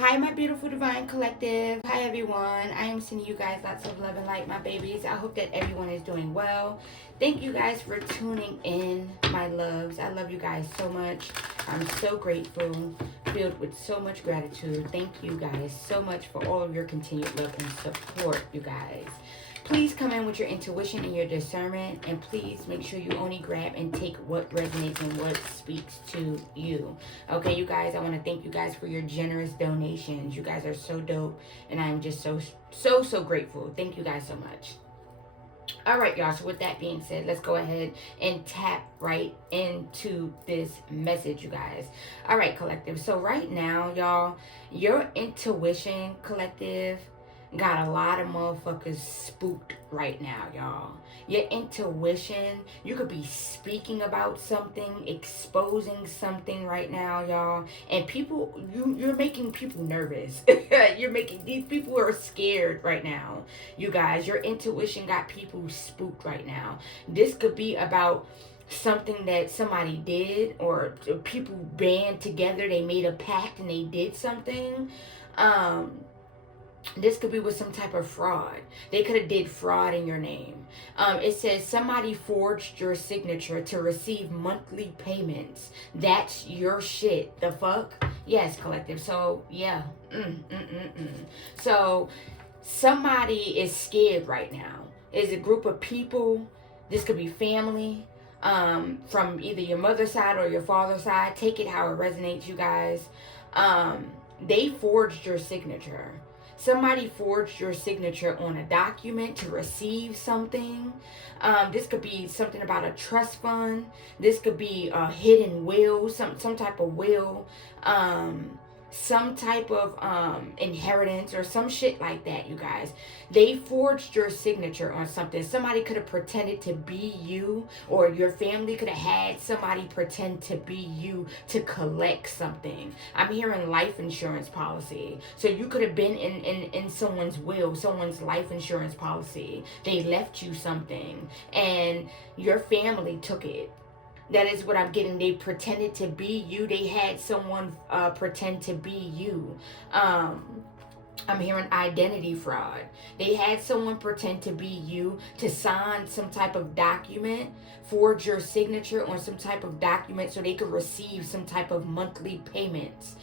Hi, my beautiful divine collective. Hi, everyone. I am sending you guys lots of love and light, my babies. I hope that everyone is doing well. Thank you guys for tuning in, my loves. I love you guys so much. I'm so grateful, filled with so much gratitude. Thank you guys so much for all of your continued love and support, you guys. Please come in with your intuition and your discernment, and please make sure you only grab and take what resonates and what speaks to you. Okay, you guys, I want to thank you guys for your generous donations. You guys are so dope, and I'm just so grateful. Thank you guys so much. All right, y'all. So with that being said, let's go ahead and tap right into this message, you guys. All right, collective. So right now, y'all, your intuition, collective, got a lot of motherfuckers spooked right now, y'all. Your intuition, you could be speaking about something, exposing something right now, y'all. And people, you're making people nervous. You're making, these people are scared right now. You guys, your intuition got people spooked right now. This could be about something that somebody did, or people band together, they made a pact and they did something. This could be with some type of fraud. They could have did fraud in your name. It says somebody forged your signature to receive monthly payments. That's your shit. The fuck? Yes, collective. So, yeah. So, somebody is scared right now. It's a group of people. This could be family. From either your mother's side or your father's side. Take it how it resonates, you guys. They forged your signature. Somebody forged your signature on a document to receive something. This could be something about a trust fund. This could be a hidden will, some type of will, some type of inheritance or some shit like that, you guys. They forged your signature on something. Somebody could have pretended to be you, or your family could have had somebody pretend to be you to collect something. I'm hearing life insurance policy. So you could have been in someone's will, someone's life insurance policy. They left you something and your family took it. That is what I'm getting. They pretended to be you. They had someone pretend to be you. I'm hearing identity fraud. They had someone pretend to be you to sign some type of document, forge your signature on some type of document so they could receive some type of monthly payments.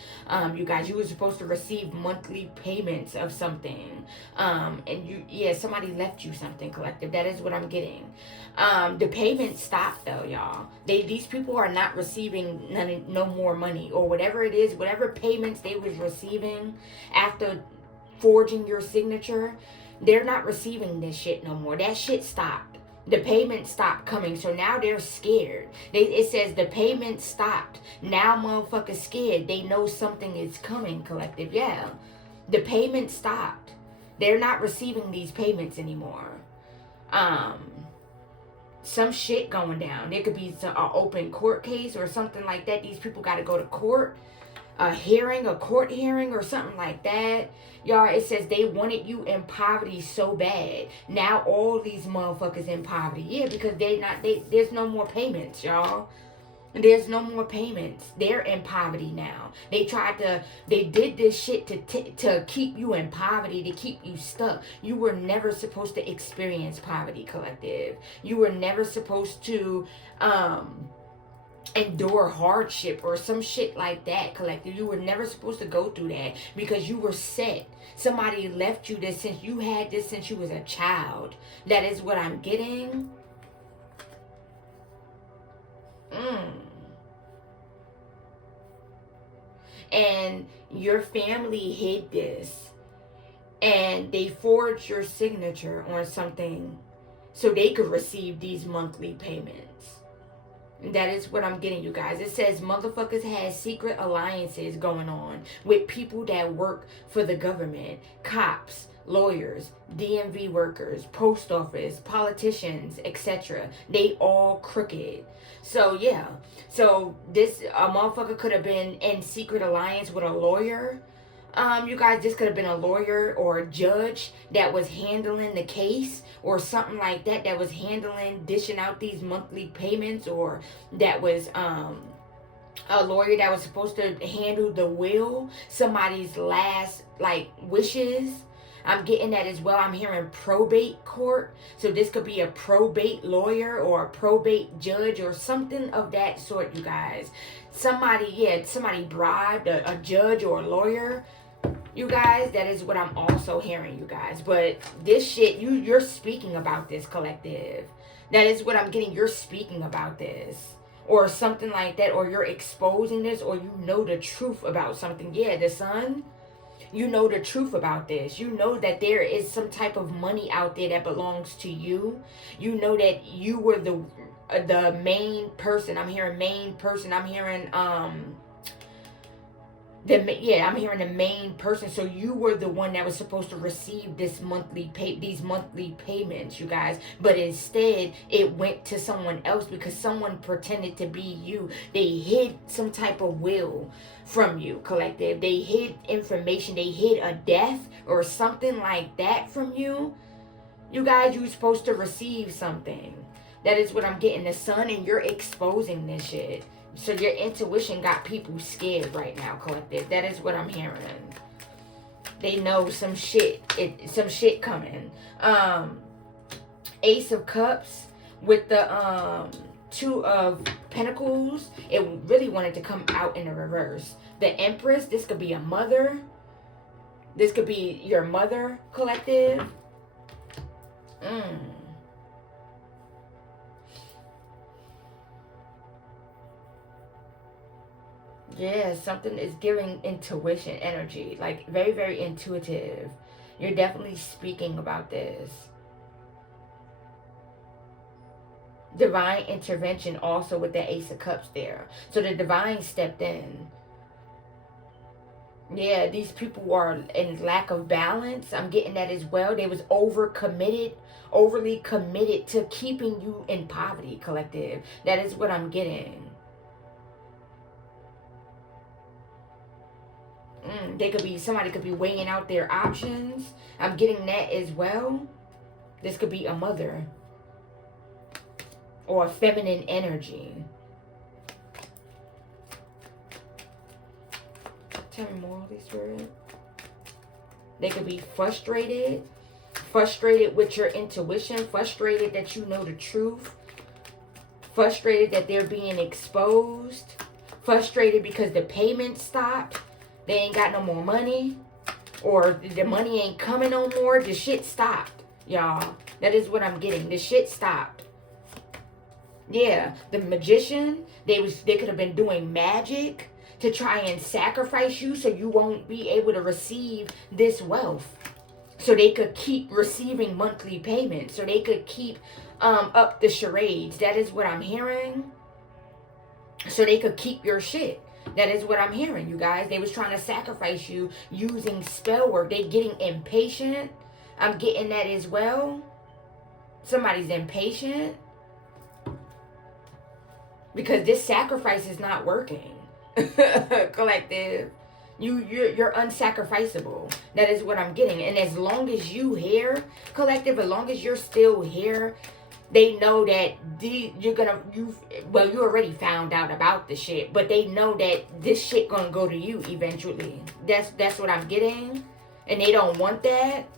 You guys, you were supposed to receive monthly payments of something. Somebody left you something, collective. That is what I'm getting. The payments stopped though, y'all. These people are not receiving no more money, or whatever it is, whatever payments they was receiving after forging your signature, they're not receiving this shit no more. That shit stopped. The payments stopped coming, so now they're scared. It says the payments stopped. Now motherfuckers scared. They know something is coming, collective. Yeah. The payments stopped. They're not receiving these payments anymore. Some shit going down. There could be an open court case or something like that. These people got to go to court. A court hearing or something like that. Y'all, it says they wanted you in poverty so bad. Now all these motherfuckers in poverty. Yeah, because there's no more payments, y'all. There's no more payments. They're in poverty now. They did this shit to keep you in poverty, to keep you stuck. You were never supposed to experience poverty, collective. You were never supposed to, endure hardship or some shit like that, collective. You were never supposed to go through that because you were set. Somebody left you this since you had this since you was a child. That is what I'm getting. And your family hid this, and they forged your signature on something so they could receive these monthly payments. That is what I'm getting, you guys. It says motherfuckers had secret alliances going on with people that work for the government, cops, lawyers, DMV workers, post office, politicians, etc. They all crooked. So yeah. So a motherfucker could have been in secret alliance with a lawyer. You guys, this could have been a lawyer or a judge that was handling the case or something like that, that was handling, dishing out these monthly payments, or that was a lawyer that was supposed to handle the will, somebody's last like wishes. I'm getting that as well. I'm hearing probate court. So this could be a probate lawyer or a probate judge or something of that sort, you guys. Somebody bribed a judge or a lawyer, you guys. That is what I'm also hearing, you guys. But this shit, you're speaking about this, collective. That is what I'm getting. You're speaking about this. Or something like that. Or you're exposing this. Or you know the truth about something. Yeah, the sun. You know the truth about this. You know that there is some type of money out there that belongs to you. You know that you were the main person. I'm hearing main person. I'm hearing I'm hearing the main person. So you were the one that was supposed to receive these monthly payments, you guys. But instead, it went to someone else because someone pretended to be you. They hid some type of will from you, collective. They hid information. They hid a death or something like that from you. You guys, you were supposed to receive something. That is what I'm getting, the sun, and you're exposing this shit. So your intuition got people scared right now, collective. That is what I'm hearing. They know some shit coming. Ace of Cups with the Two of Pentacles. It really wanted to come out in the reverse. The Empress, this could be a mother. This could be your mother, collective. Yeah, something is giving intuition energy. Like, very, very intuitive. You're definitely speaking about this. Divine intervention also with the Ace of Cups there. So the divine stepped in. Yeah, these people are in lack of balance. I'm getting that as well. They was overly committed to keeping you in poverty, collective. That is what I'm getting. Somebody could be weighing out their options. I'm getting that as well. This could be a mother or a feminine energy. Tell me more, Holy Spirit. They could be frustrated with your intuition, frustrated that you know the truth, frustrated that they're being exposed, frustrated because the payment stopped. They ain't got no more money, or the money ain't coming no more. The shit stopped, y'all. That is what I'm getting. The shit stopped. Yeah, the magician, they could have been doing magic to try and sacrifice you so you won't be able to receive this wealth. So they could keep receiving monthly payments. So they could keep up the charades. That is what I'm hearing. So they could keep your shit. That is what I'm hearing, you guys. They was trying to sacrifice you using spell work. They getting impatient. I'm getting that as well. Somebody's impatient. Because this sacrifice is not working. Collective. You're unsacrificable. That is what I'm getting. And as long as you here, collective, as long as you're still here, they know that you already found out about the shit, but they know that this shit gonna go to you eventually. That's what I'm getting. And they don't want that.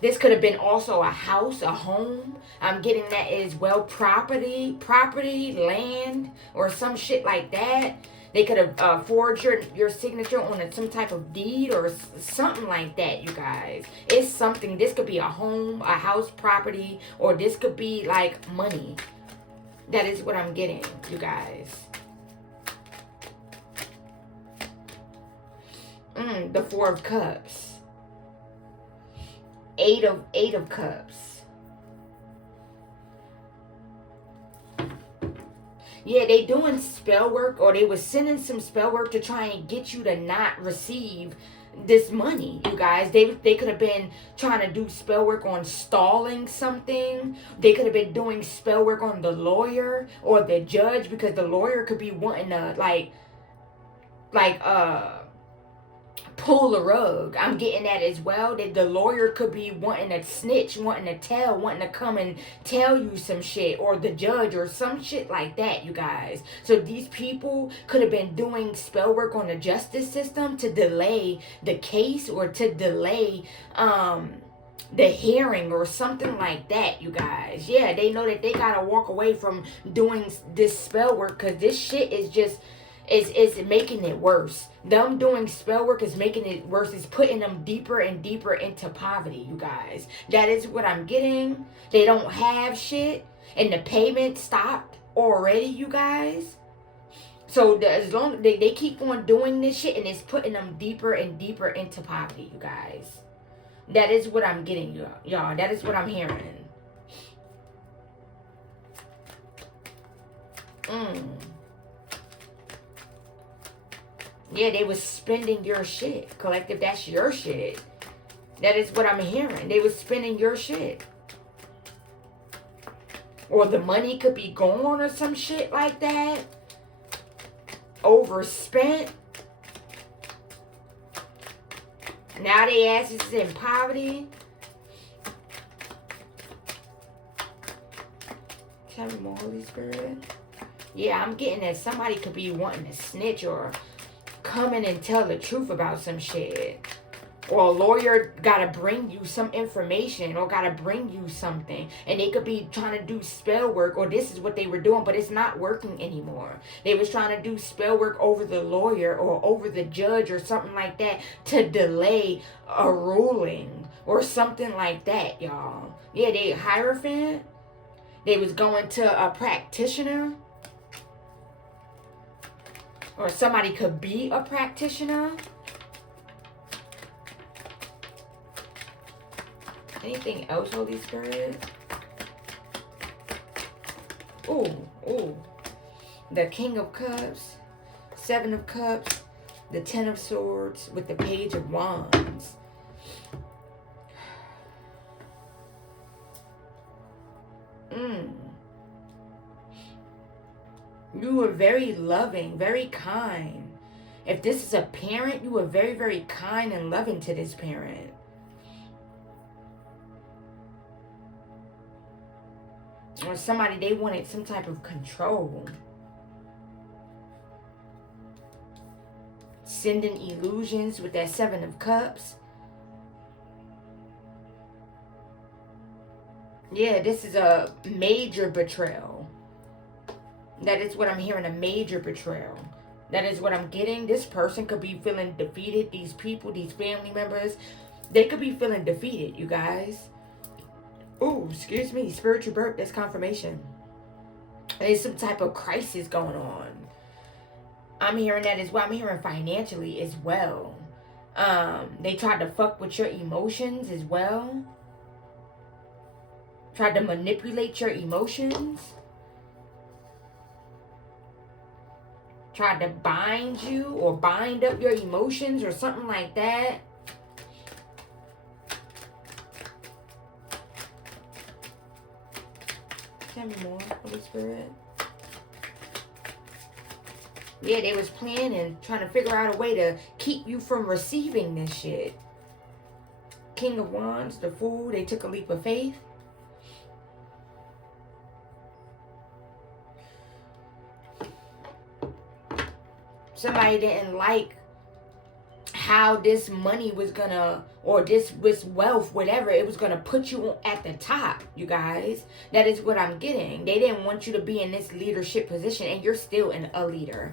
This could have been also a house, a home. I'm getting that as well. Property, land, or some shit like that. They could have forged your signature on some type of deed or something like that, you guys. It's something. This could be a home, a house, property, or this could be like money. That is what I'm getting, you guys. The Four of Cups. Eight of Cups. Yeah, they doing spell work, or they was sending some spell work to try and get you to not receive this money, you guys. They could have been trying to do spell work on stalling something. They could have been doing spell work on the lawyer or the judge, because the lawyer could be wanting to pull the rug. I'm getting that as well. That the lawyer could be wanting to snitch, wanting to tell, wanting to come and tell you some shit, or the judge or some shit like that, you guys. So these people could have been doing spell work on the justice system to delay the case, or to delay the hearing or something like that, you guys. Yeah, they know that they gotta walk away from doing this spell work, because this shit is just is making it worse. Them doing spell work is making it worse. It's putting them deeper and deeper into poverty, you guys. That is what I'm getting. They don't have shit, and the payment stopped already, you guys. So as long they keep on doing this shit, and it's putting them deeper and deeper into poverty, you guys. That is what I'm getting, y'all. That is what I'm hearing. Yeah, they was spending your shit. Collective, that's your shit. That is what I'm hearing. They was spending your shit. Or the money could be gone or some shit like that. Overspent. Now they asses is in poverty. Tell me more, Holy Spirit. Yeah, I'm getting that somebody could be wanting to snitch or come in and tell the truth about some shit. Or a lawyer gotta bring you some information, or gotta bring you something, and they could be trying to do spell work, or this is what they were doing, but it's not working anymore. They was trying to do spell work over the lawyer or over the judge or something like that to delay a ruling or something like that, y'all. Yeah, they Hierophant. They was going to a practitioner. Or somebody could be a practitioner. Anything else, Holy Spirit? Ooh. The King of Cups, Seven of Cups, the Ten of Swords with the Page of Wands. You were very loving, very kind. If this is a parent, you were very, very kind and loving to this parent. Or somebody, they wanted some type of control. Sending illusions with that Seven of Cups. Yeah, this is a major betrayal. That is what I'm hearing, a major betrayal. That is what I'm getting. This person could be feeling defeated. These people, these family members, they could be feeling defeated, you guys. Ooh, excuse me, spiritual burp, that's confirmation. There's some type of crisis going on. I'm hearing that as well. I'm hearing financially as well. They tried to fuck with your emotions as well. Tried to manipulate your emotions. Tried to bind you or bind up your emotions or something like that. Tell me more, Holy Spirit. Yeah, they was planning, trying to figure out a way to keep you from receiving this shit. King of Wands, the Fool, they took a leap of faith. Somebody didn't like how this money was gonna, or this wealth, whatever, it was gonna put you at the top, you guys. That is what I'm getting. They didn't want you to be in this leadership position, and you're still a leader.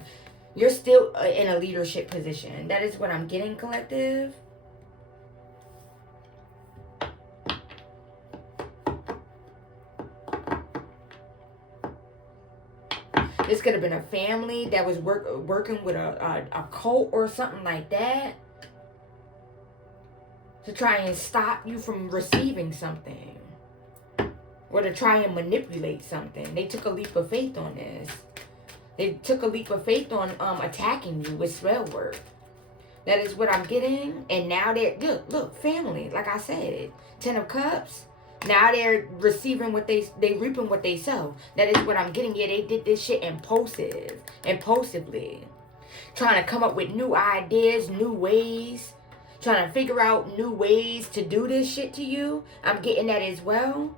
You're still in a leadership position. That is what I'm getting, collective. This could have been a family that was working with a cult or something like that to try and stop you from receiving something, or to try and manipulate something. They took a leap of faith on this. They took a leap of faith on attacking you with spell work. That is what I'm getting. And now they're, look, family, like I said, Ten of Cups. Now they're receiving what they reaping what they sow. That is what I'm getting. Yeah, they did this shit impulsively. Trying to come up with new ideas, new ways. trying to figure out new ways to do this shit to you. I'm getting that as well.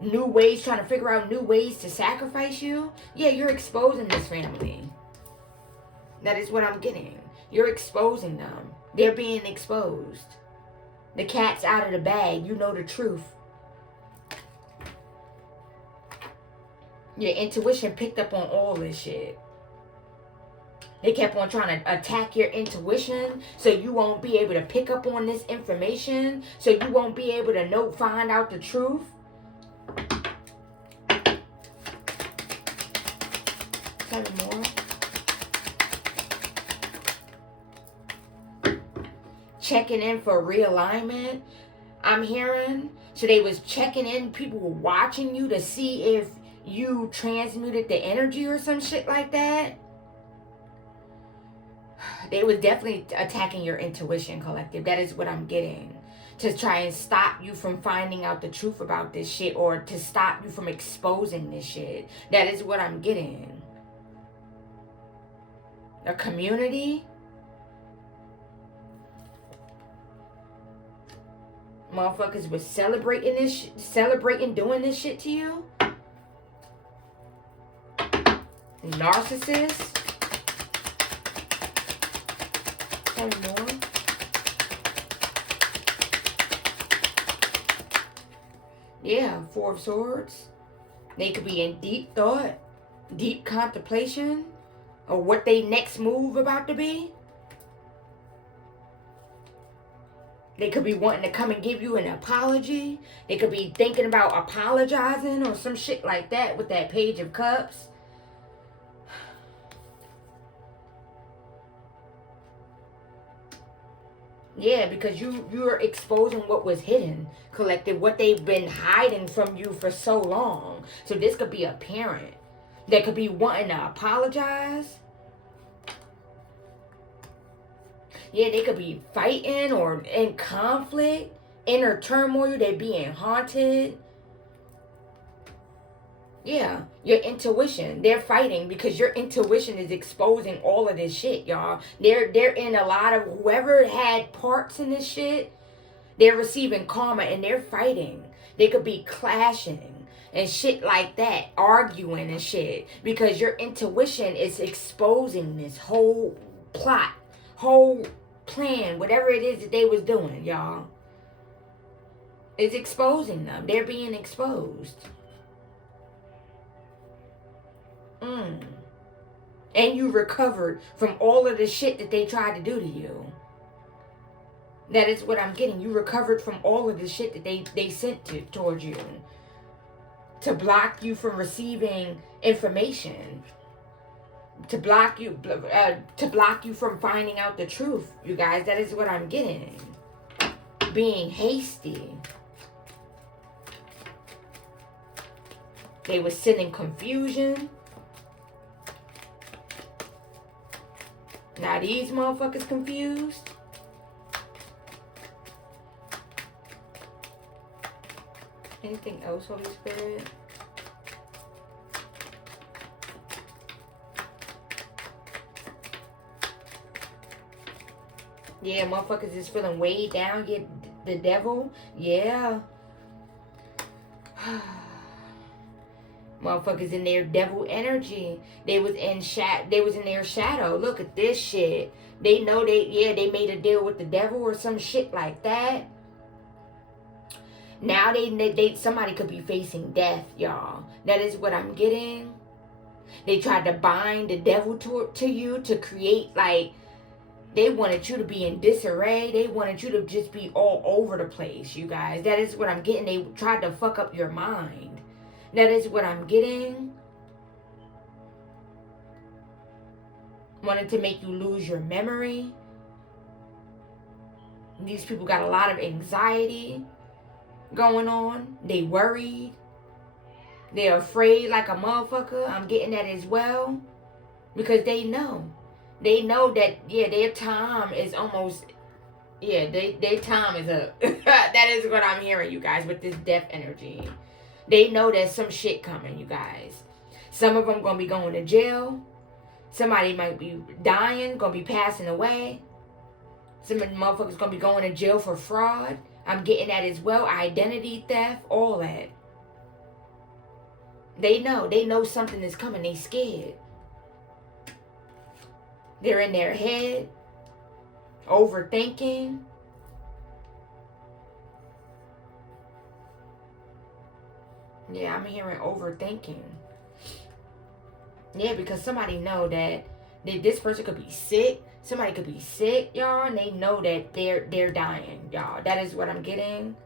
New ways, trying to figure out new ways to sacrifice you. Yeah, you're exposing this family. That is what I'm getting. You're exposing them. They're being exposed. The cat's out of the bag. You know the truth. Your intuition picked up on all this shit. They kept on trying to attack your intuition, so you won't be able to pick up on this information, so you won't be able to find out the truth. Tell me more. Checking in for realignment, I'm hearing. So they was checking in, people were watching you to see if you transmuted the energy or some shit like that. They was definitely attacking your intuition, collective. That is what I'm getting. To try and stop you from finding out the truth about this shit, or to stop you from exposing this shit. That is what I'm getting. A community. Motherfuckers was celebrating doing this shit to you. Narcissist. Tell me more. Yeah, Four of Swords. They could be in deep thought, deep contemplation, or what they next move about to be. They could be wanting to come and give you an apology. They could be thinking about apologizing or some shit like that with that Page of Cups. Yeah, because you're exposing what was hidden, collective, what they've been hiding from you for so long. So this could be a parent that could be wanting to apologize. Yeah, they could be fighting or in conflict, inner turmoil, they're being haunted. Yeah, your intuition. They're fighting because your intuition is exposing all of this shit, y'all. They're in a lot of, whoever had parts in this shit, they're receiving karma and they're fighting. They could be clashing and shit like that, arguing and shit, because your intuition is exposing this whole plot, whole plan, whatever it is that they was doing, y'all. It's exposing them. They're being exposed. And you recovered from all of the shit that they tried to do to you. That is what I'm getting. You recovered from all of the shit that they sent towards you. To block you from receiving information. To block you from finding out the truth, you guys. That is what I'm getting. Being hasty. They were sending confusion. Now these motherfuckers confused. Anything else, Holy Spirit? Yeah, motherfuckers is feeling weighed down. Get the devil. Yeah. Motherfuckers in their devil energy. They was in their shadow. Look at this shit. They know they made a deal with the devil or some shit like that. Now somebody could be facing death, y'all. That is what I'm getting. They tried to bind the devil to you to create, like, they wanted you to be in disarray. They wanted you to just be all over the place, you guys. That is what I'm getting. They tried to fuck up your mind. That is what I'm getting. Wanted to make you lose your memory. These people got a lot of anxiety going on. They worried. They're afraid like a motherfucker. I'm getting that as well. Because they know. They know that, yeah, their time is almost, yeah, their time is up. That is what I'm hearing, you guys, with this death energy. They know there's some shit coming, you guys. Some of them going to be going to jail. Somebody might be dying, going to be passing away. Some motherfuckers gonna be going to jail for fraud. I'm getting that as well. Identity theft, all that. They know something is coming. They scared. They're in their head, overthinking. Yeah, I'm hearing overthinking. Yeah, because somebody know that this person could be sick. Somebody could be sick, y'all, and they know that they're dying, y'all. That is what I'm getting.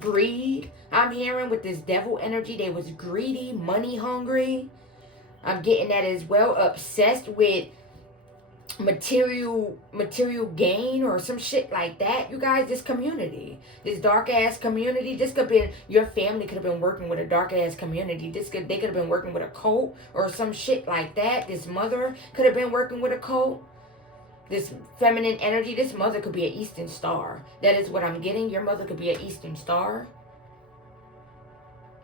Greed. I'm hearing with this devil energy, they was greedy, money hungry. I'm getting that as well. Obsessed with material gain or some shit like that. You guys, this community, this dark ass community, this could be your family could have been working with a dark ass community. They could have been working with a cult or some shit like that. This mother could have been working with a cult. This feminine energy, this mother could be an Eastern Star. That is what I'm getting. Your mother could be an Eastern Star.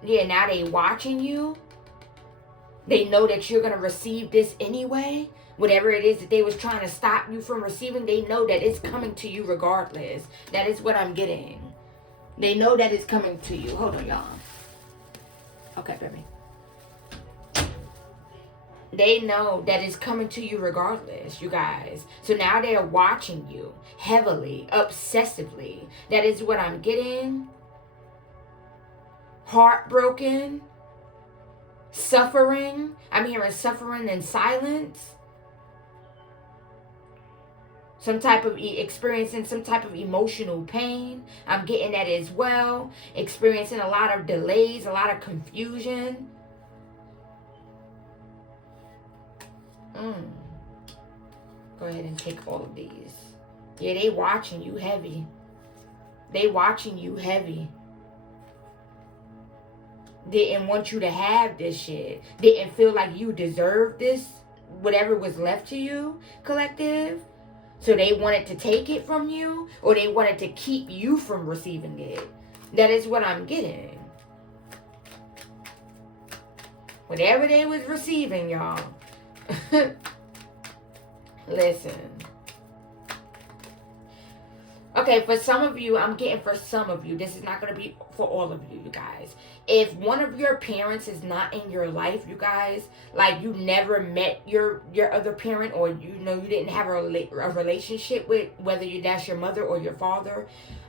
Yeah, now they watching you. They know that you're going to receive this anyway. Whatever it is that they was trying to stop you from receiving, they know that it's coming to you regardless. That is what I'm getting. They know that it's coming to you. Hold on, y'all. Okay, baby. They know that it's coming to you regardless, you guys. So now they're watching you heavily, obsessively. That is what I'm getting. Heartbroken. Suffering. I'm hearing suffering and silence. Some type of experiencing some type of emotional pain. I'm getting that as well. Experiencing a lot of delays, a lot of confusion. Go ahead and take all of these. Yeah, they watching you heavy. They watching you heavy. Didn't want you to have this shit. Didn't feel like you deserved this, whatever was left to you, collective. So they wanted to take it from you, or they wanted to keep you from receiving it. That is what I'm getting. Whatever they was receiving, y'all. Listen. Okay, for some of you, I'm getting for some of you. This is not going to be for all of you, you guys. If one of your parents is not in your life, you guys, like you never met your other parent, or you didn't have a relationship with, whether that's your mother or your father.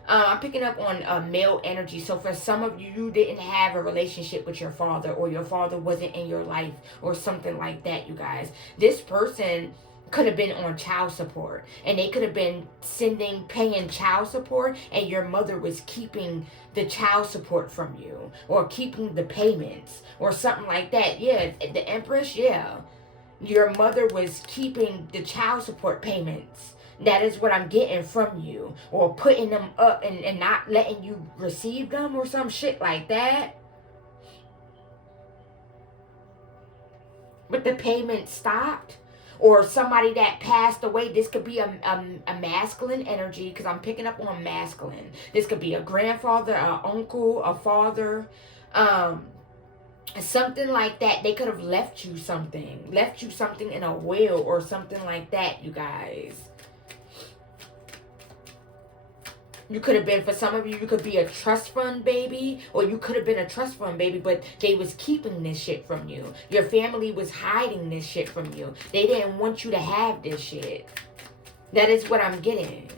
I'm picking up on male energy. So for some of you, you didn't have a relationship with your father, or your father wasn't in your life, or something like that, you guys. This person could have been on child support, and they could have been paying child support, and your mother was keeping the child support from you, or keeping the payments, or something like that. Yeah, the Empress, yeah. Your mother was keeping the child support payments. That is what I'm getting from you. Or putting them up and not letting you receive them, or some shit like that. But the payment stopped. Or somebody that passed away. This could be a masculine energy, because I'm picking up on masculine. This could be a grandfather, an uncle, a father, something like that. They could have left you something in a will, or something like that, you guys. You could have been, for some of you, you could be a trust fund baby, or you could have been a trust fund baby, but they was keeping this shit from you. Your family was hiding this shit from you. They didn't want you to have this shit. That is what I'm getting.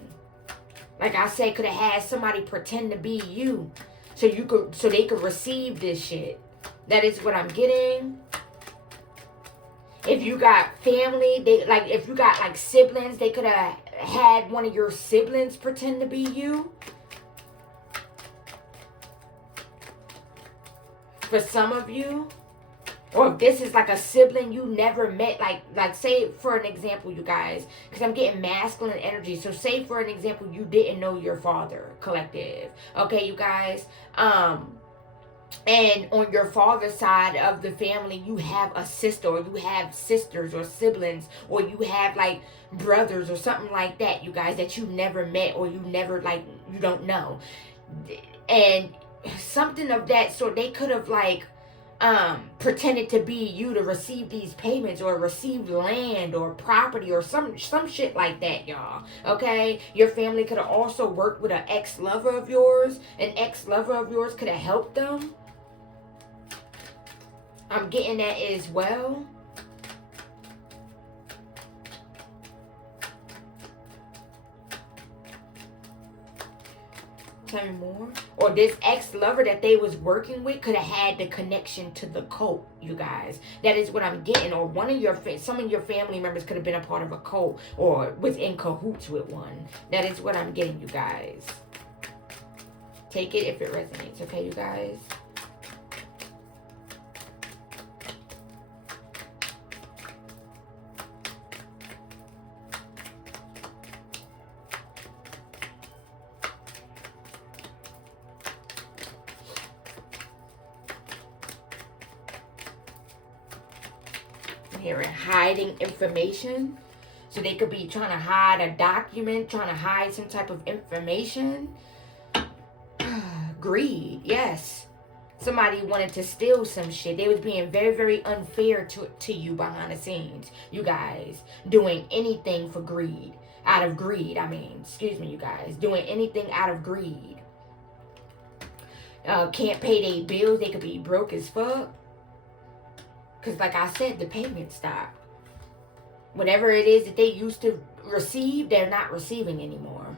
Like I said, could have had somebody pretend to be you, so they could receive this shit. That is what I'm getting. If you got family, if you got siblings, they could have had one of your siblings pretend to be you. For some of you. Or if this is like a sibling you never met, like say for an example, you guys, because I'm getting masculine energy. So say for an example, you didn't know your father, collective. Okay, you guys. And on your father's side of the family, you have a sister, or you have sisters or siblings, or you have brothers or something like that, you guys, that you never met, or you never you don't know. And something of that sort, they could have like pretended to be you to receive these payments, or receive land or property or some shit like that, y'all. Okay, your family could have also worked with an ex-lover of yours. An ex-lover of yours could have helped them. I'm getting that as well. Tell me more. Or this ex-lover that they was working with could have had the connection to the cult, you guys. That is what I'm getting. Or one of your some of your family members could have been a part of a cult, or was in cahoots with one. That is what I'm getting, you guys. Take it if it resonates, okay, you guys? Here, hiding information. So they could be trying to hide a document, trying to hide some type of information. Greed, yes. Somebody wanted to steal some shit. They was being very, very unfair to you behind the scenes. You guys doing anything for greed. Out of greed, I mean. Excuse me, you guys. Doing anything out of greed. Can't pay their bills. They could be broke as fuck. Because like I said, the payment stopped. Whatever it is that they used to receive, they're not receiving anymore.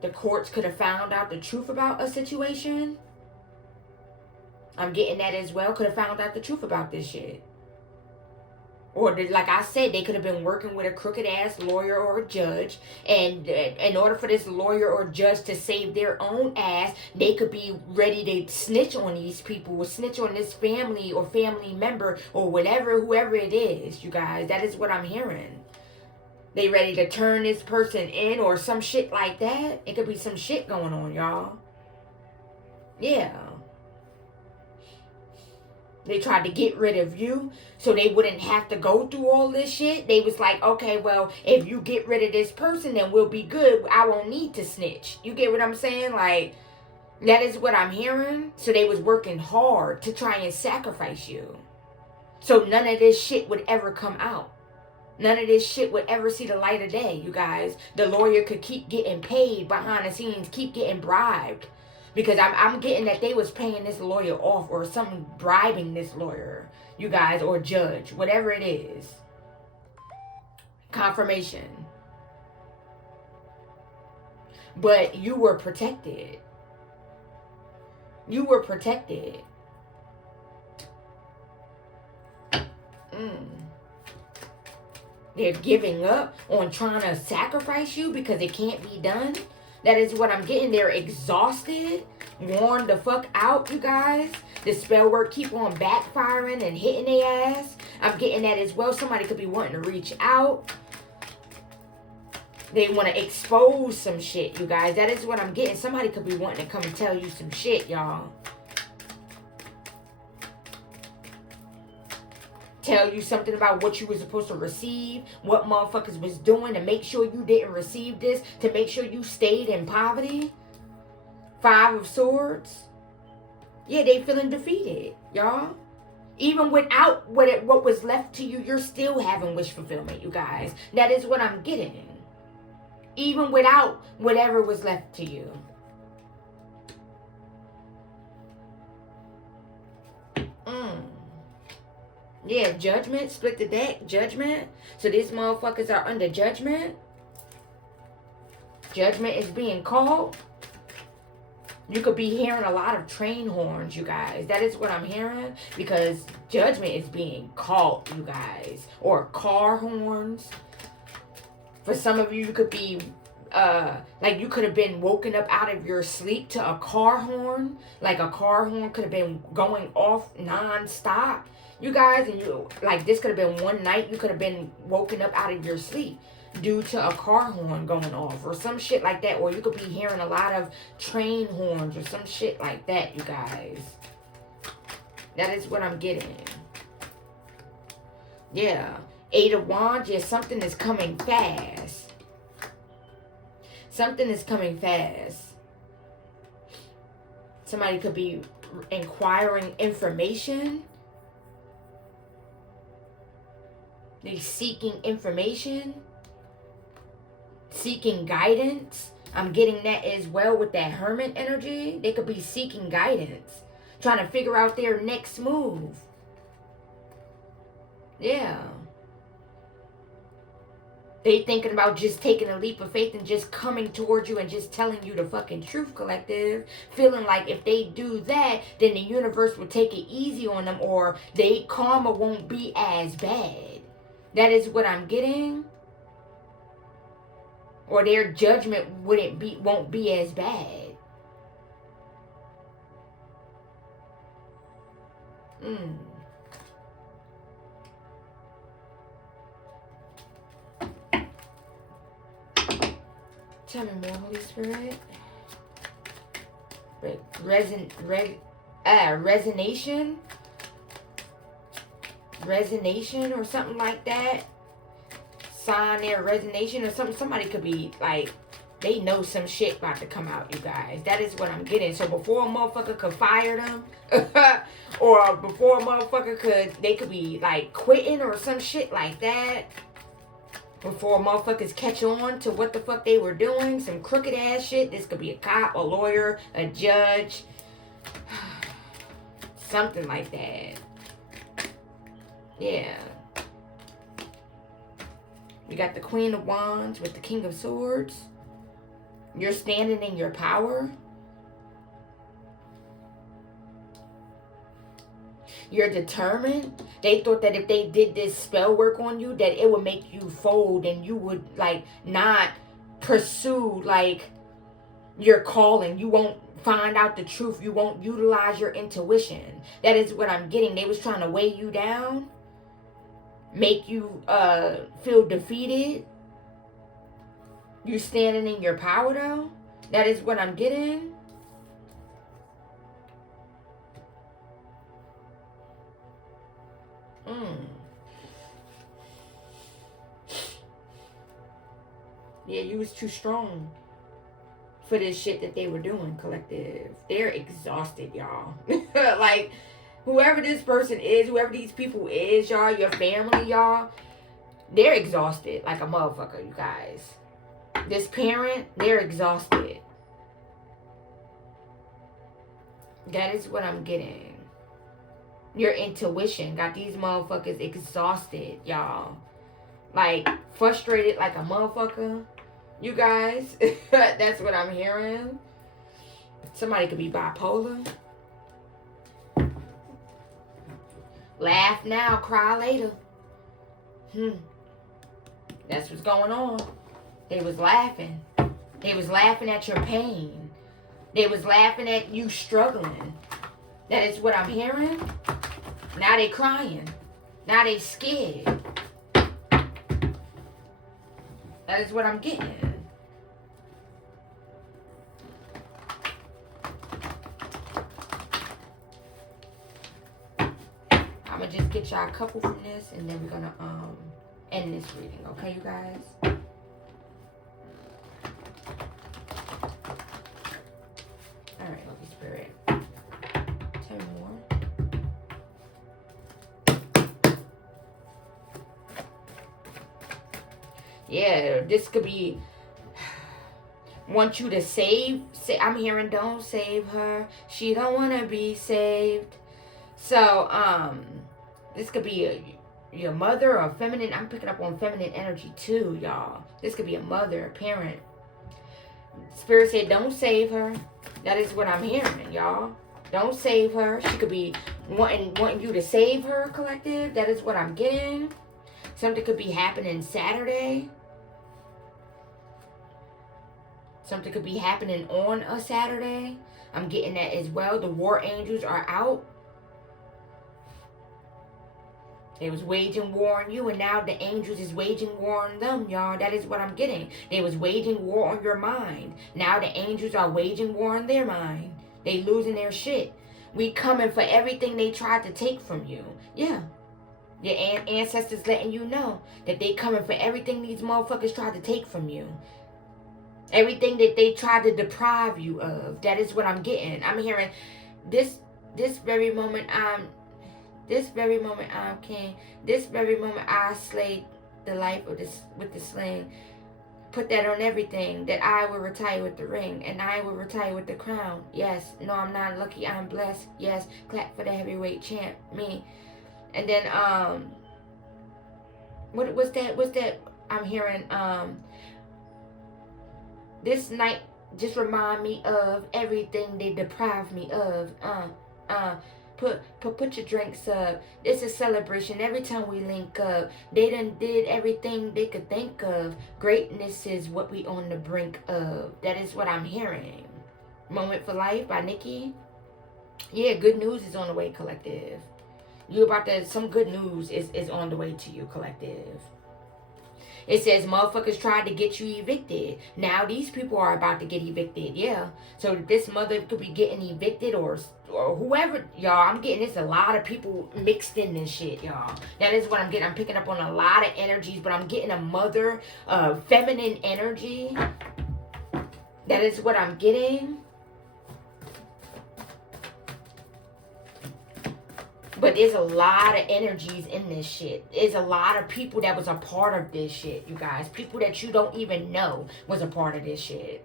The courts could have found out the truth about a situation. I'm getting that as well. Could have found out the truth about this shit. Or like I said, they could have been working with a crooked ass lawyer or a judge. And in order for this lawyer or judge to save their own ass, they could be ready to snitch on these people, or snitch on this family or family member or whatever, whoever it is, you guys. That is what I'm hearing. They ready to turn this person in or some shit like that. It could be some shit going on, y'all. Yeah. They tried to get rid of you so they wouldn't have to go through all this shit. They was like, okay, well, if you get rid of this person, then we'll be good. I won't need to snitch. You get what I'm saying? Like, that is what I'm hearing. So they was working hard to try and sacrifice you. So none of this shit would ever come out. None of this shit would ever see the light of day, you guys. The lawyer could keep getting paid behind the scenes, keep getting bribed. Because I'm getting that they was paying this lawyer off, or something, bribing this lawyer, you guys, or judge, whatever it is. Confirmation. But you were protected. You were protected. They're giving up on trying to sacrifice you because it can't be done. That is what I'm getting. They're exhausted, worn the fuck out, you guys. The spell work keep on backfiring and hitting their ass. I'm getting that as well. Somebody could be wanting to reach out. They want to expose some shit, you guys. That is what I'm getting. Somebody could be wanting to come and tell you some shit, y'all. Tell you something about what you were supposed to receive, what motherfuckers was doing to make sure you didn't receive this, to make sure you stayed in poverty. 5 of Swords. Yeah, they feeling defeated, y'all. Even without what was left to you, you're still having wish fulfillment, you guys. That is what I'm getting. Even without whatever was left to you. Yeah, judgment. Split the deck. Judgment. So these motherfuckers are under judgment. Judgment is being called. You could be hearing a lot of train horns, you guys. That is what I'm hearing. Because judgment is being called, you guys. Or car horns. For some of you, you could be... like you could have been woken up out of your sleep to a car horn. Like a car horn could have been going off non-stop. You guys, and you, like, this could have been one night you could have been woken up out of your sleep due to a car horn going off or some shit like that. Or you could be hearing a lot of train horns or some shit like that, you guys. That is what I'm getting. Yeah. Eight of Wands, yeah, something is coming fast. Something is coming fast. Somebody could be inquiring information. They're seeking information. Seeking guidance. I'm getting that as well with that Hermit energy. They could be seeking guidance. Trying to figure out their next move. Yeah. They thinking about just taking a leap of faith and just coming towards you and just telling you the fucking truth, collective. Feeling like if they do that, then the universe will take it easy on them, or their karma won't be as bad. That is what I'm getting. Or their judgment won't be as bad. Tell me more, Holy Spirit. Resonation? Resonation or something like that. Sign their resonation or something. Somebody could be like, they know some shit about to come out, you guys. That is what I'm getting. So before a motherfucker could fire them, or before a motherfucker they could be like quitting or some shit like that. Before motherfuckers catch on to what the fuck they were doing, some crooked ass shit. This could be a cop, a lawyer, a judge, something like that. Yeah. We got the Queen of Wands with the King of Swords. You're standing in your power. You're determined. They thought that if they did this spell work on you, that it would make you fold and you would like not pursue like your calling. You won't find out the truth. You won't utilize your intuition. That is what I'm getting. They was trying to weigh you down. Make you feel defeated. You standing in your power though. That is what I'm getting. Yeah, you was too strong for this shit that they were doing, collective. They're exhausted, y'all. Like, whoever this person is, whoever these people is, y'all, your family, y'all, they're exhausted like a motherfucker, you guys. This parent, they're exhausted. That is what I'm getting. Your intuition got these motherfuckers exhausted, y'all. Like, frustrated like a motherfucker. You guys, that's what I'm hearing. Somebody could be bipolar. Laugh now, cry later. That's what's going on. They was laughing. They was laughing at your pain. They was laughing at you struggling. That is what I'm hearing. Now they crying. Now they scared. That is what I'm getting. I'm gonna just get y'all a couple from this, and then we're gonna end this reading. Okay, you guys? All right, Holy Spirit. Tell me more. Yeah, this could be want you to save. I'm hearing don't save her. She don't want to be saved. So, this could be your mother or feminine. I'm picking up on feminine energy too, y'all. This could be a mother, a parent. Spirit said don't save her. That is what I'm hearing, y'all. Don't save her. She could be wanting you to save her, collective. That is what I'm getting. Something could be happening Saturday. Something could be happening on a Saturday. I'm getting that as well. The war angels are out. They was waging war on you, and now the angels is waging war on them, y'all. That is what I'm getting. They was waging war on your mind. Now the angels are waging war on their mind. They losing their shit. We coming for everything they tried to take from you. Yeah. Your ancestors letting you know that they coming for everything these motherfuckers tried to take from you. Everything that they tried to deprive you of. That is what I'm getting. I'm hearing this very moment this very moment I slayed the life of this with the sling. Put that on everything. That I will retire with the ring. And I will retire with the crown. Yes. No, I'm not lucky. I'm blessed. Yes. Clap for the heavyweight champ. Me. And then what's that I'm hearing this night just remind me of everything they deprived me of. Put your drinks up. It's a celebration every time we link up. They done did everything they could think of. Greatness is what we on the brink of. That is what I'm hearing. Moment for Life by Nikki. Yeah, good news is on the way, collective. You about to, some good news is on the way to you, collective. It says motherfuckers tried to get you evicted. Now these people are about to get evicted. Yeah. So this mother could be getting evicted or whoever. Y'all, I'm getting this a lot of people mixed in this shit, y'all. That is what I'm getting. I'm picking up on a lot of energies, but I'm getting a mother, feminine energy. That is what I'm getting. But there's a lot of energies in this shit. There's a lot of people that was a part of this shit, you guys. People that you don't even know was a part of this shit.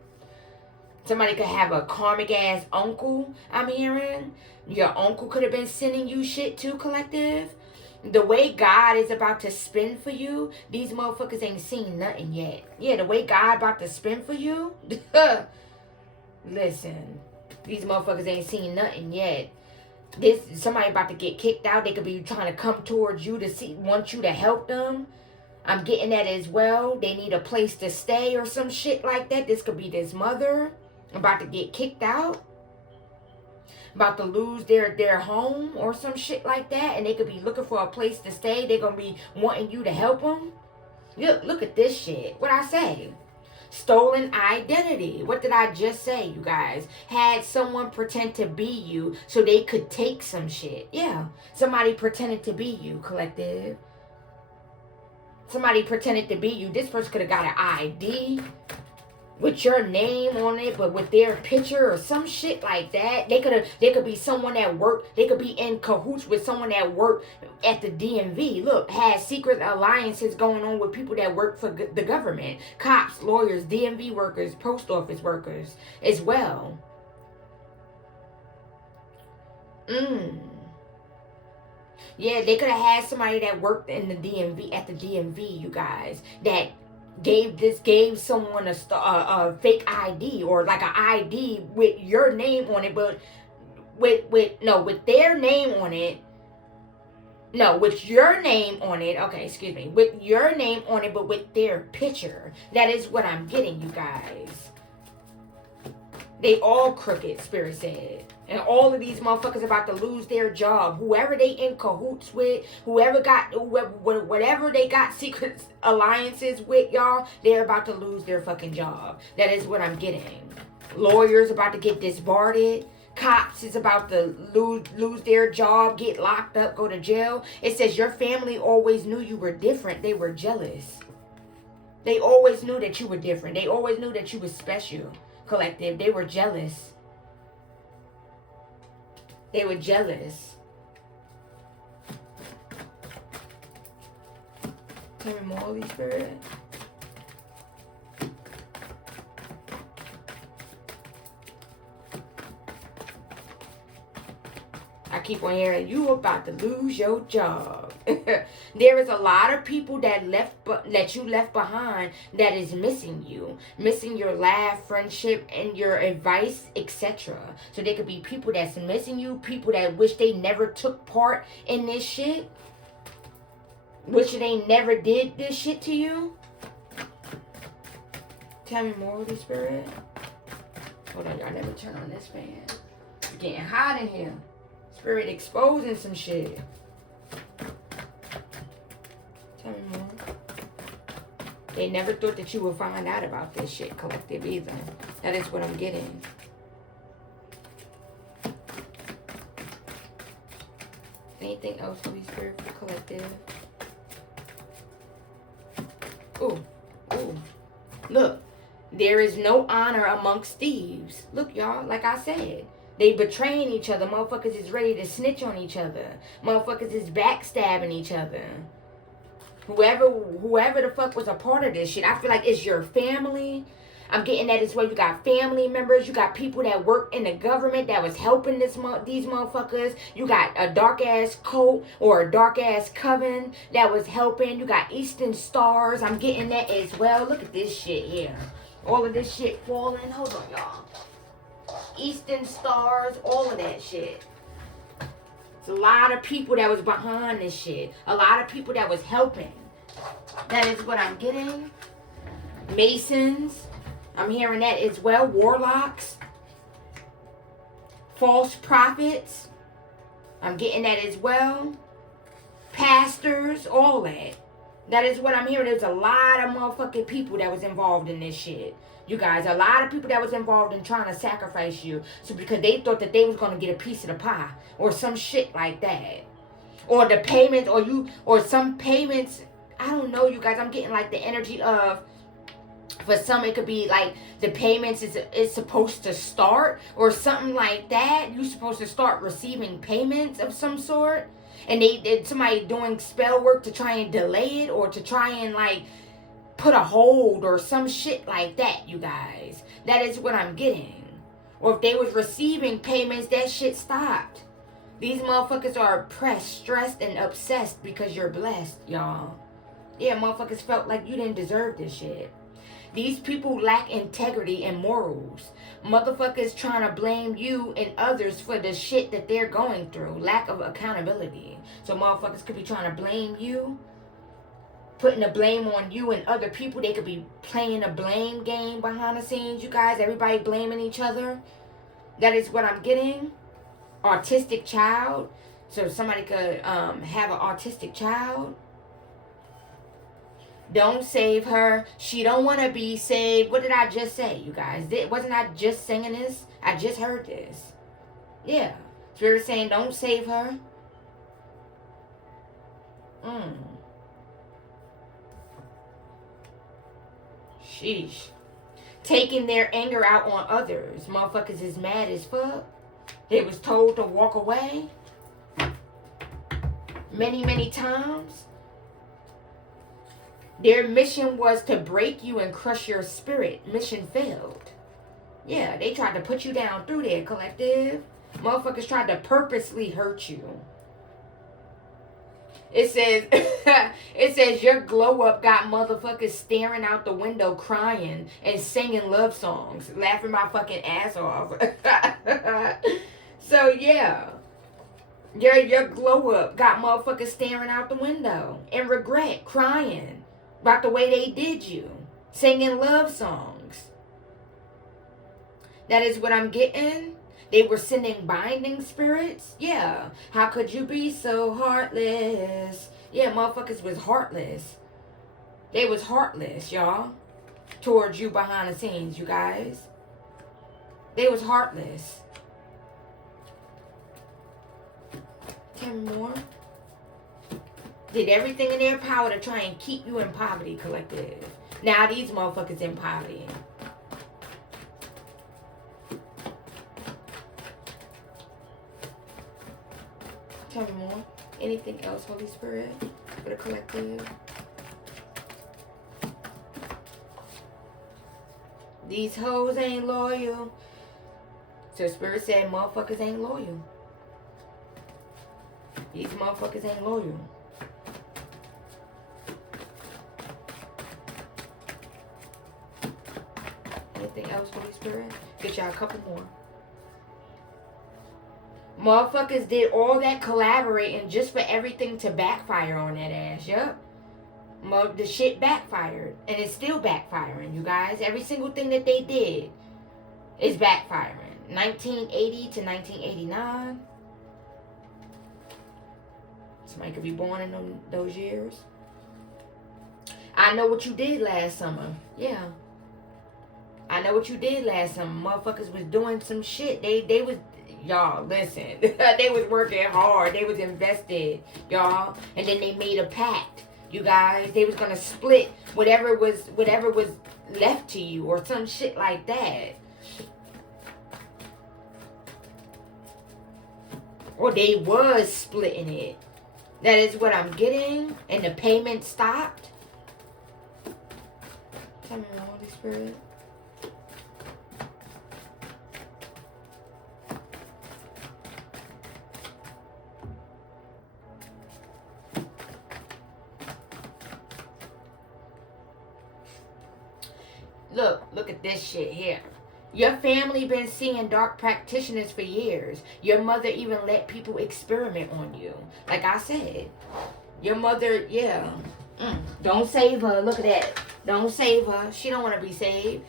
Somebody could have a karmic ass uncle, I'm hearing. Your uncle could have been sending you shit too, collective. The way God is about to spin for you, these motherfuckers ain't seen nothing yet. Yeah, the way God about to spin for you, listen, these motherfuckers ain't seen nothing yet. This somebody about to get kicked out. They could be trying to come towards you to want you to help them. I'm getting that as well. They need a place to stay or some shit like that. This could be this mother about to get kicked out, about to lose their home or some shit like that, and they could be looking for a place to stay. They're gonna be wanting you to help them. Look at this shit. What I say? Stolen identity. What did I just say, you guys? Had someone pretend to be you so they could take some shit. Yeah. Somebody pretended to be you, collective. Somebody pretended to be you. This person could have got an ID with your name on it, but with their picture or some shit like that. They could be someone that worked. They could be in cahoots with someone that worked at the DMV. Look, had secret alliances going on with people that work for the government. Cops, lawyers, DMV workers, post office workers as well. Yeah, they could have had somebody that worked in the DMV, at the DMV, you guys, that gave someone a fake ID or like an ID with your name on it, but with their name on it. No, with your name on it. Okay, excuse me. With your name on it, but with their picture. That is what I'm getting, you guys. They all crooked, Spirit said. And all of these motherfuckers about to lose their job. Whoever they in cahoots with, whatever they got secret alliances with, y'all, they're about to lose their fucking job. That is what I'm getting. Lawyers about to get disbarred. Cops is about to lose their job, get locked up, go to jail. It says your family always knew you were different. They were jealous. They always knew that you were different. They always knew that you were special, collective. They were jealous. They were jealous. Tell me more, Holy Spirit. I keep on hearing you about to lose your job. There is a lot of people that you left behind that is missing you, missing your laugh, friendship, and your advice, etc. So there could be people that's missing you, people that wish they never took part in this shit, wish they never did this shit to you. Tell me more, Holy Spirit. Hold on, y'all. Never turn on this fan. It's getting hot in here. Spirit exposing some shit. Tell me more. They never thought that you would find out about this shit, collective, either. That is what I'm getting. They Anything else, Holy Spirit, for collective? Ooh. Ooh. Look. There is no honor amongst thieves. Look, y'all, like I said. They betraying each other. Motherfuckers is ready to snitch on each other. Motherfuckers is backstabbing each other. Whoever the fuck was a part of this shit, I feel like it's your family. I'm getting that as well. You got family members. You got people that work in the government that was helping these motherfuckers. You got a dark-ass cult or a dark-ass coven that was helping. You got Eastern Stars. I'm getting that as well. Look at this shit here. All of this shit falling. Hold on, y'all. Eastern Stars. All of that shit. It's a lot of people that was behind this shit. A lot of people that was helping. That is what I'm getting. Masons. I'm hearing that as well. Warlocks. False prophets. I'm getting that as well. Pastors. All that. That is what I'm hearing. There's a lot of motherfucking people that was involved in this shit. You guys, a lot of people that was involved in trying to sacrifice you. So because they thought that they was going to get a piece of the pie. Or some shit like that. Or the payments. Or some payments. I don't know, you guys. I'm getting like the energy of. For some, it could be like the payments is supposed to start. Or something like that. You're supposed to start receiving payments of some sort. And somebody doing spell work to try and delay it. Or to try and like put a hold or some shit like that, you guys. That is what I'm getting. Or if they was receiving payments, that shit stopped. These motherfuckers are oppressed, stressed, and obsessed because you're blessed, y'all. Yeah, motherfuckers felt like you didn't deserve this shit. These people lack integrity and morals. Motherfuckers trying to blame you and others for the shit that they're going through. Lack of accountability. So motherfuckers could be trying to blame you. Putting the blame on you and other people. They could be playing a blame game behind the scenes, you guys. Everybody blaming each other. That is what I'm getting. Autistic child. So somebody could have an autistic child. Don't save her. She don't want to be saved. What did I just say, you guys? Wasn't I just singing this? I just heard this. Yeah. Spirit saying don't save her. Sheesh. Taking their anger out on others. Motherfuckers is mad as fuck. They was told to walk away. Many, many times. Their mission was to break you and crush your spirit. Mission failed. Yeah, they tried to put you down through there, collective. Motherfuckers tried to purposely hurt you. It says your glow up got motherfuckers staring out the window crying and singing love songs. Laughing my fucking ass off. So yeah. Your glow up got motherfuckers staring out the window. And regret, crying. About the way they did you. Singing love songs. That is what I'm getting. They were sending binding spirits. Yeah. How could you be so heartless? Yeah, motherfuckers was heartless. They was heartless, y'all. Towards you behind the scenes, you guys. They was heartless. Tell me more. Did everything in their power to try and keep you in poverty, collective. Now these motherfuckers in poverty. Tell me more. Anything else, Holy Spirit, for the collective? These hoes ain't loyal. So Spirit said motherfuckers ain't loyal. These motherfuckers ain't loyal. Anything else, Holy Spirit? Get y'all a couple more. Motherfuckers did all that collaborating just for everything to backfire on that ass. Yup. The shit backfired. And it's still backfiring, you guys. Every single thing that they did is backfiring. 1980 to 1989. Somebody could be born in those years. I know what you did last summer. Yeah. I know what you did last summer. Motherfuckers was doing some shit. They was... Y'all, listen. They was working hard. They was invested, y'all. And then they made a pact, you guys. They was gonna split whatever was left to you or some shit like that. Or they was splitting it. That is what I'm getting. And the payment stopped. Tell me, Holy Spirit. Look at this shit here. Your family been seeing dark practitioners for years. Your mother even let people experiment on you. Like I said, your mother, yeah. Don't save her. Look at that. Don't save her. She don't want to be saved.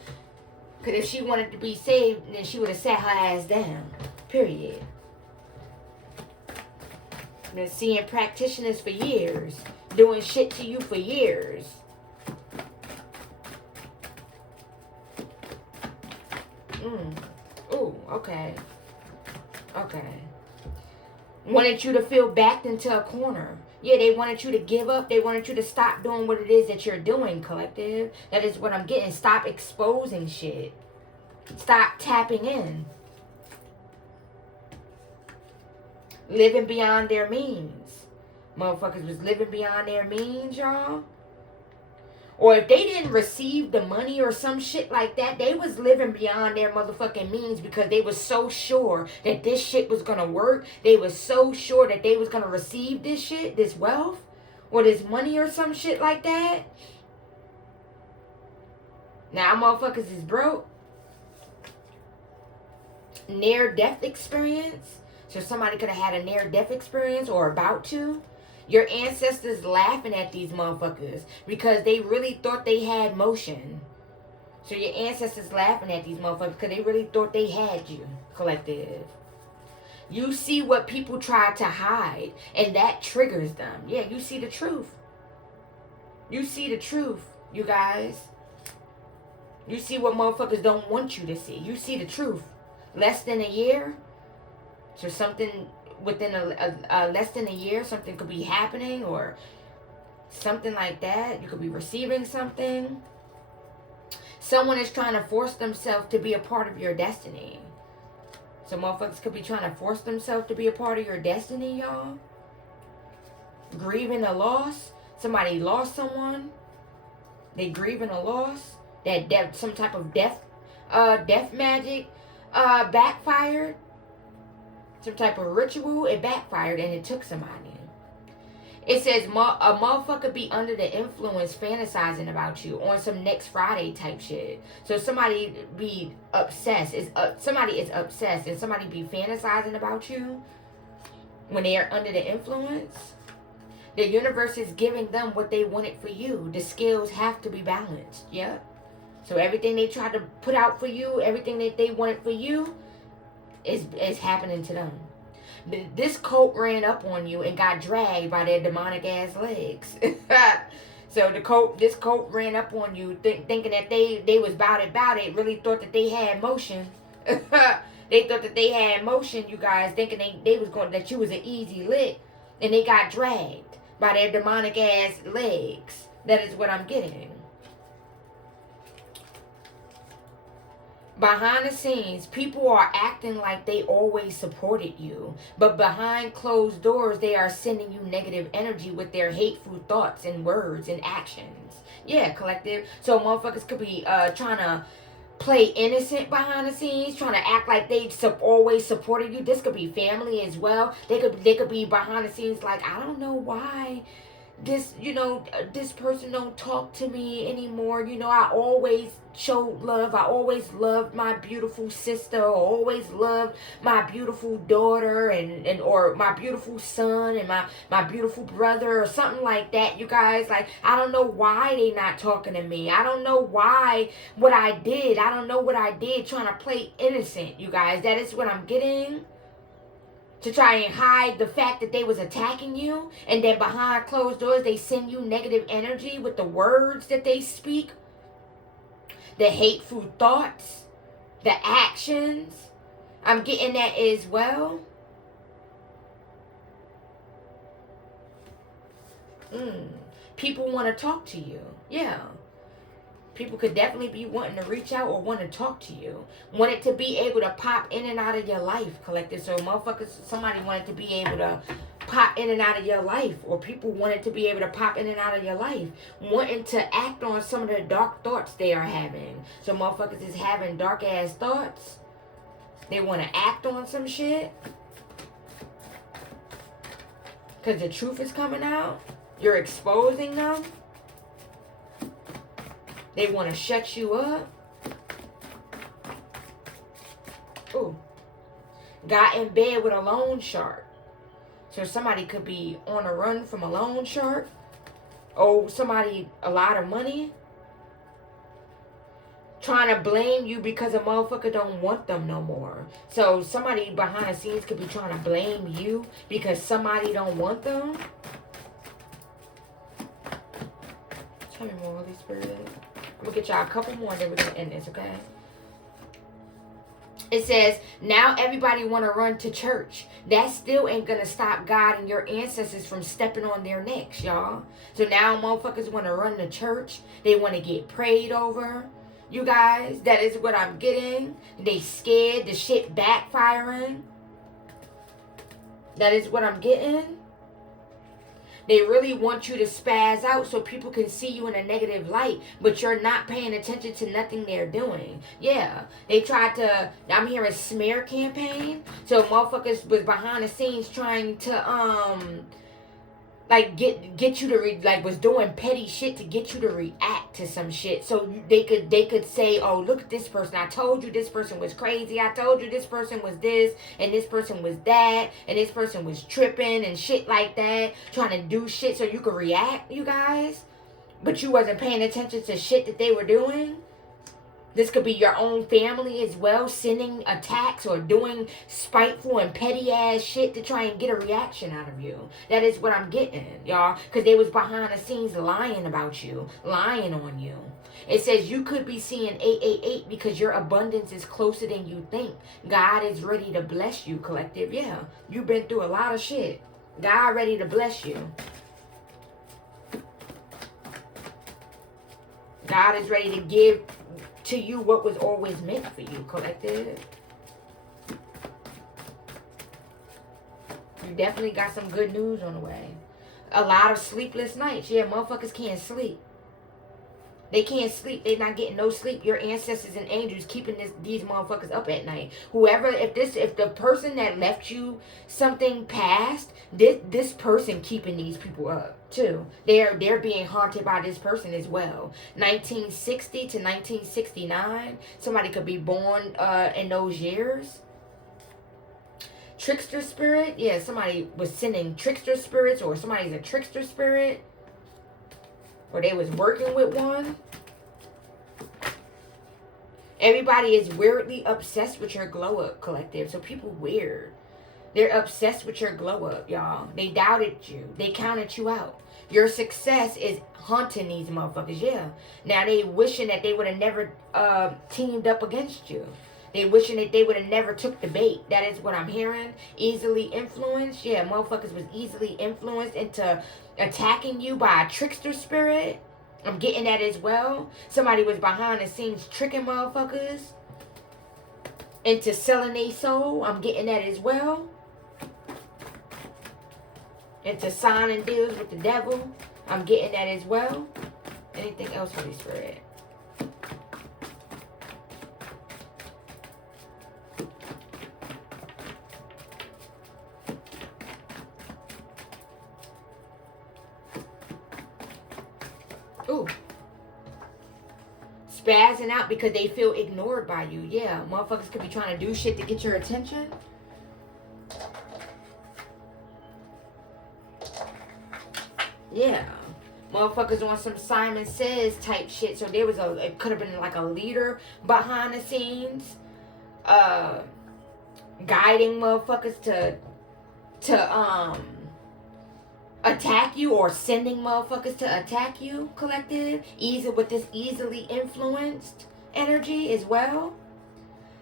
Because if she wanted to be saved, then she would have sat her ass down. Period. Been seeing practitioners for years. Doing shit to you for years. Ooh, okay. Okay. Wanted you to feel backed into a corner. Yeah, they wanted you to give up. They wanted you to stop doing what it is that you're doing, collective. That is what I'm getting. Stop exposing shit. Stop tapping in. Living beyond their means. Motherfuckers was living beyond their means, y'all. Or if they didn't receive the money or some shit like that, they was living beyond their motherfucking means because they was so sure that this shit was going to work. They was so sure that they was going to receive this shit, this wealth, or this money or some shit like that. Now motherfuckers is broke. Near-death experience. So somebody could have had a near-death experience or about to. Your ancestors laughing at these motherfuckers because they really thought they had motion. So your ancestors laughing at these motherfuckers because they really thought they had you, collective. You see what people try to hide, and that triggers them. Yeah, you see the truth. You see the truth, you guys. You see what motherfuckers don't want you to see. You see the truth. Less than a year. So something within a less than a year, something could be happening or something like that. You could be receiving something. Someone is trying to force themselves to be a part of your destiny. So motherfuckers could be trying to force themselves to be a part of your destiny, y'all. Grieving a loss. Somebody lost someone. They grieving a loss. That death, some type of death magic backfired. Some type of ritual, it backfired and it took somebody. It says a motherfucker be under the influence fantasizing about you on some next Friday type shit. So somebody be obsessed. Somebody is obsessed and somebody be fantasizing about you when they are under the influence. The universe is giving them what they wanted for you. The scales have to be balanced. Yep. So everything they tried to put out for you, everything that they wanted for you, is happening to them. This cult ran up on you and got dragged by their demonic ass legs. So this cult ran up on you thinking that they was about it, really thought that they had motion. They thought that they had motion, you guys, thinking that you was an easy lick, and they got dragged by their demonic ass legs. That is what I'm getting. Behind the scenes, people are acting like they always supported you. But behind closed doors, they are sending you negative energy with their hateful thoughts and words and actions. Yeah, collective. So motherfuckers could be trying to play innocent behind the scenes, trying to act like they always supported you. This could be family as well. They could be behind the scenes like, I don't know why this person don't talk to me anymore. I always showed love. I always loved my beautiful sister. I always loved my beautiful daughter and or my beautiful son and my beautiful brother or something like that, you guys. Like, I don't know why they not talking to me. I don't know what I did. I don't know what I did trying to play innocent, you guys. That is what I'm getting. To try and hide the fact that they was attacking you. And then behind closed doors, they send you negative energy with the words that they speak. The hateful thoughts. The actions. I'm getting that as well. People want to talk to you. Yeah. People could definitely be wanting to reach out or want to talk to you. Wanted to be able to pop in and out of your life, collective. So motherfuckers, somebody wanted to be able to pop in and out of your life. Or people wanted to be able to pop in and out of your life. Wanting to act on some of the dark thoughts they are having. So motherfuckers is having dark ass thoughts. They want to act on some shit. Because the truth is coming out. You're exposing them. They want to shut you up. Ooh. Got in bed with a loan shark. So somebody could be on a run from a loan shark. Owe somebody a lot of money. Trying to blame you because a motherfucker don't want them no more. So somebody behind the scenes could be trying to blame you because somebody don't want them. Tell me more, Holy Spirit. I'm going to get y'all a couple more, then we're going to end this, okay? It says, now everybody want to run to church. That still ain't going to stop God and your ancestors from stepping on their necks, y'all. So now motherfuckers want to run to church. They want to get prayed over. You guys, that is what I'm getting. They scared, the shit backfiring. That is what I'm getting. They really want you to spaz out so people can see you in a negative light, but you're not paying attention to nothing they're doing. Yeah, they tried to, I'm hearing smear campaign. So motherfuckers was behind the scenes trying to, like get you to was doing petty shit to get you to react to some shit, so they could say, oh, look at this person, I told you this person was crazy, I told you this person was this and this person was that and this person was tripping and shit like that, trying to do shit so you could react, you guys, but you wasn't paying attention to shit that they were doing. This could be your own family as well, sending attacks or doing spiteful and petty ass shit to try and get a reaction out of you. That is what I'm getting, y'all. Because they was behind the scenes lying about you, lying on you. It says you could be seeing 888 because your abundance is closer than you think. God is ready to bless you, collective. Yeah, you've been through a lot of shit. God ready to bless you. God is ready to give to you what was always meant for you, collective. You definitely got some good news on the way. A lot of sleepless nights. Yeah, motherfuckers can't sleep. They can't sleep. They're not getting no sleep. Your ancestors and angels keeping these motherfuckers up at night. Whoever, if the person that left you something passed, this person keeping these people up too. They're being haunted by this person as well. 1960 to 1969. Somebody could be born in those years. Trickster spirit. Yeah, somebody was sending trickster spirits, or somebody's a trickster spirit. Or they was working with one. Everybody is weirdly obsessed with your glow up, collective. So people weird. They're obsessed with your glow up, y'all. They doubted you. They counted you out. Your success is haunting these motherfuckers, yeah. Now they wishing that they would have never teamed up against you. They wishing that they would have never took the bait. That is what I'm hearing. Easily influenced. Yeah, motherfuckers was easily influenced into attacking you by a trickster spirit. I'm getting that as well. Somebody was behind the scenes tricking motherfuckers into selling their soul. I'm getting that as well. Into signing deals with the devil. I'm getting that as well. Anything else, Holy Spirit? Ooh. Spazzing out because they feel ignored by you. Yeah, motherfuckers could be trying to do shit to get your attention. Yeah. Motherfuckers on some Simon Says type shit. So there was it could have been like a leader behind the scenes. Guiding motherfuckers to attack you, or sending motherfuckers to attack you, collective. Easy with this easily influenced energy as well.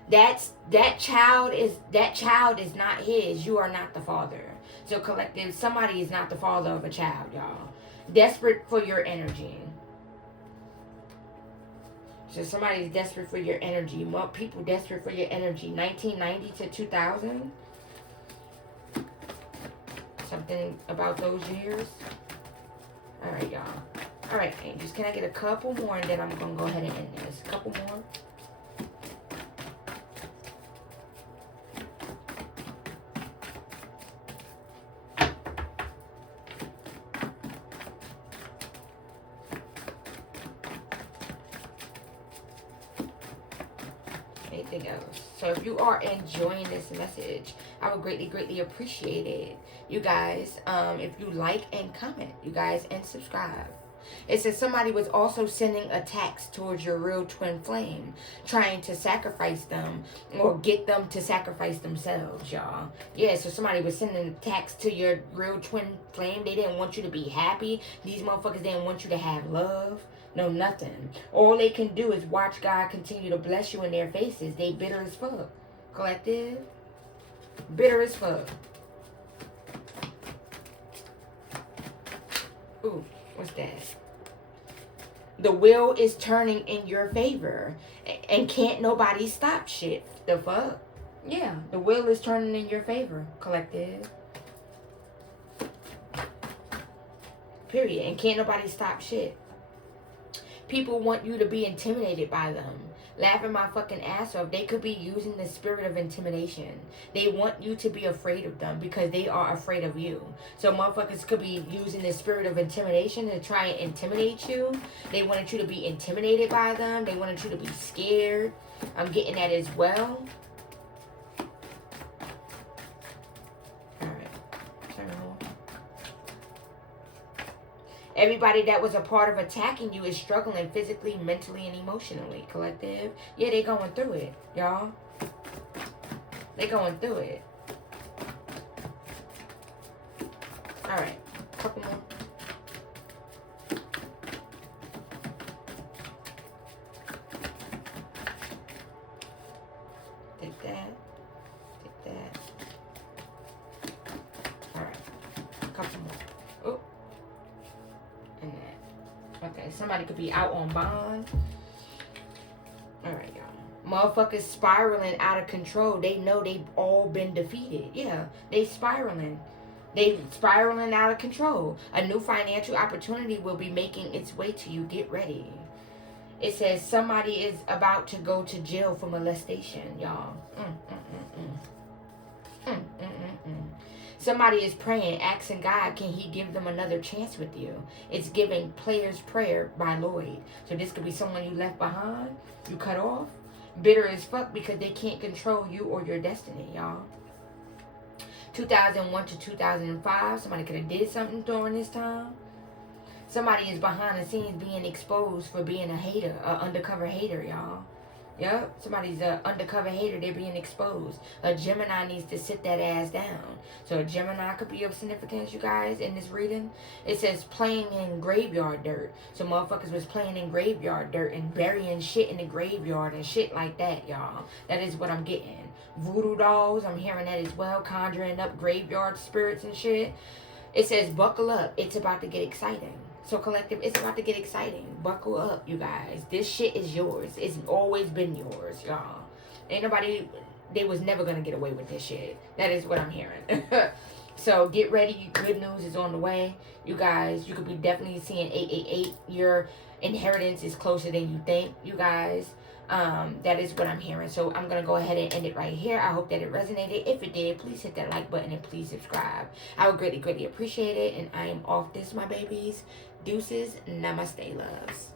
that child is not his. You are not the father. So collective, somebody is not the father of a child, y'all. Desperate for your energy. So somebody's desperate for your energy. More people desperate for your energy. 1990 to 2000. Something about those years. Alright, y'all. Alright, angels. Can I get a couple more and then I'm going to go ahead and end this. A couple more. Anything else? So if you are enjoying this message, I would greatly appreciate it, you guys. If you like and comment, you guys, and subscribe. It says somebody was also sending attacks towards your real twin flame, trying to sacrifice them or get them to sacrifice themselves, y'all. Yeah, so somebody was sending attacks to your real twin flame. They didn't want you to be happy. These motherfuckers didn't want you to have love. No, nothing. All they can do is watch God continue to bless you in their faces. They bitter as fuck. Collective. Bitter as fuck. Ooh, what's that? The wheel is turning in your favor. And can't nobody stop shit. The fuck? Yeah, the wheel is turning in your favor. Collective. Period. And can't nobody stop shit. People want you to be intimidated by them. Laughing my fucking ass off. They could be using the spirit of intimidation. They want you to be afraid of them because they are afraid of you. So motherfuckers could be using the spirit of intimidation to try and intimidate you. They wanted you to be intimidated by them. They wanted you to be scared. I'm getting that as well. Everybody that was a part of attacking you is struggling physically, mentally, and emotionally. Collective. Yeah, they going through it, y'all. They going through it. Alright. Couple more. Take that. Take that. Alright. Couple more. Oh. And that. Okay, somebody could be out on bond. Alright, y'all. Motherfuckers spiraling out of control. They know they've all been defeated. Yeah, they spiraling. They spiraling out of control. A new financial opportunity will be making its way to you. Get ready. It says somebody is about to go to jail for molestation, y'all. Somebody is praying, asking God, can he give them another chance with you? It's giving Player's Prayer by Lloyd. So this could be someone you left behind, you cut off. Bitter as fuck because they can't control you or your destiny, y'all. 2001 to 2005, somebody could have did something during this time. Somebody is behind the scenes being exposed for being a hater, an undercover hater, y'all. Yep, somebody's an undercover hater. They're being exposed. A Gemini needs to sit that ass down. So a Gemini could be of significance, you guys, in this reading. It says playing in graveyard dirt. So motherfuckers was playing in graveyard dirt and burying shit in the graveyard and shit like that, y'all. That is what I'm getting. Voodoo dolls, I'm hearing that as well. Conjuring up graveyard spirits and shit. It says buckle up. It's about to get exciting. So collective, it's about to get exciting. Buckle up, you guys. This shit is yours. It's always been yours, y'all. Ain't nobody, they was never going to get away with this shit. That is what I'm hearing. So get ready. Good news is on the way. You guys, you could be definitely seeing 888. Your inheritance is closer than you think, you guys. That is what I'm hearing. So I'm going to go ahead and end it right here. I hope that it resonated. If it did, please hit that like button and please subscribe. I would greatly appreciate it. And I am off this, my babies. Deuces. Namaste, loves.